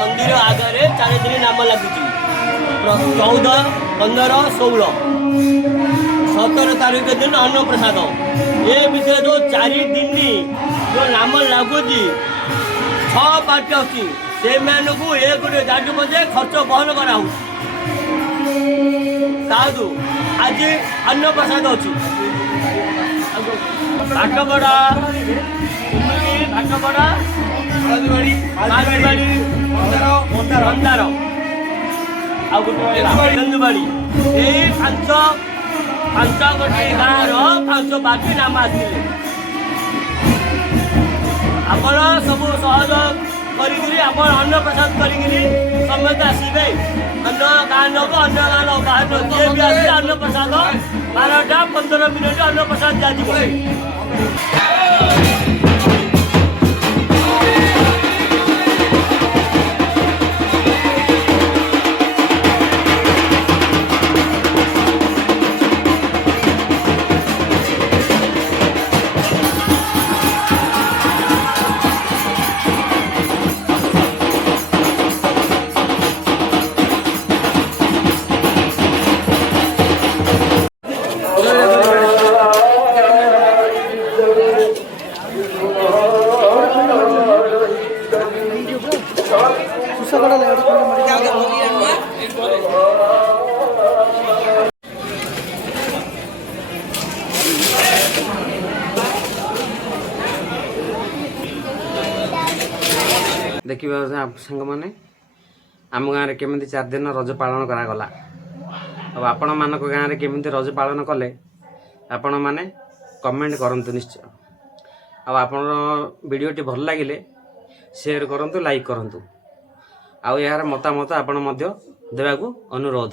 मंदिर आगे 4 दिन नाम लगुच 14, 15, 16, 17 तारीख दिन अन्न प्रसाद ये विषय जो 4 दिन जो नाम लगुच 6 पार्टी अच्छी से को एक जाटू बजे खर्च बहन करा आज अन्न प्रसाद अच्छी भाटपड़ा भाटपड़ा मंदार आंदुबाड़ी यही 5 गोटे गाँव 5 नाम आसते आपण सब सहयोग कर अन्न प्रसाद करी समस्त आसबे अन्न गाँ लोक अन्न गाँ लोक बाहर किए भी आसे अन्न प्रसाद 12-15 मिनट अन्न प्रसाद दिया। देखिए सांग मैंने आम गाँव में केमी 4 दिन रज पालन करागला आपण मान गाँव में केमी रज पालन कले आपण मैंने कमेंट करंतु निश्चय आपण वीडियोटी भल लगिले शेयर करंतु लाइक करंतु यार मतामत आपण देवाक अनुरोध।